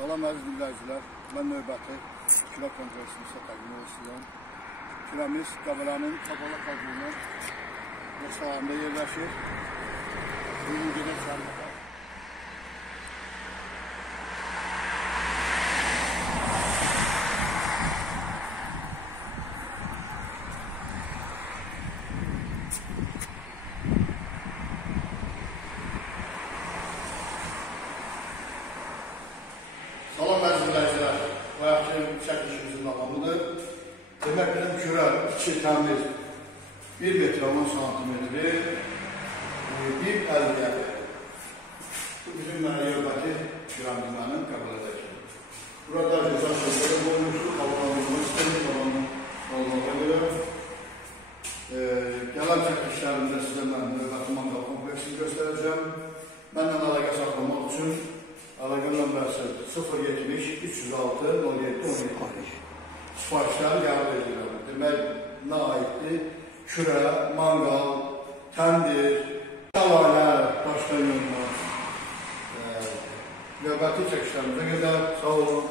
Salam əziz dinləyicilər, mən növbəti Kürə Konqresimizə təqdim olsun. Kürəmiz Qəbələnin Kabala Qazının bu sahəndə yerləşir. Bugün gedək sərbəqə. Salam əziz dinləyicilər, bu həftə çəkilişimizin davamıdır. Demək ki, kürə içi təmiz 1 metr 10 santimetri 1.50. Bu bizim növbəti kürəmizlərin Qəbələdəki. Burada gözəl şəkildə boyunlusu, qalqanlığını, sistemik olanı qalqanlığa görə. Gələn çəkilişlərimizdə sizə mən növbəti manqal kompleksini göstərəcəm. Mənlə əlaqə saxlamaq üçün əlaqə nömrəsi 070-306-07-17. Sifarişləri qəbul edirəm. Demək, nə aiddir? Kürə, manqal, təndir, şəlalər, daşdan yollar. Növbəti çəkişlərimizə qədər sağ olun.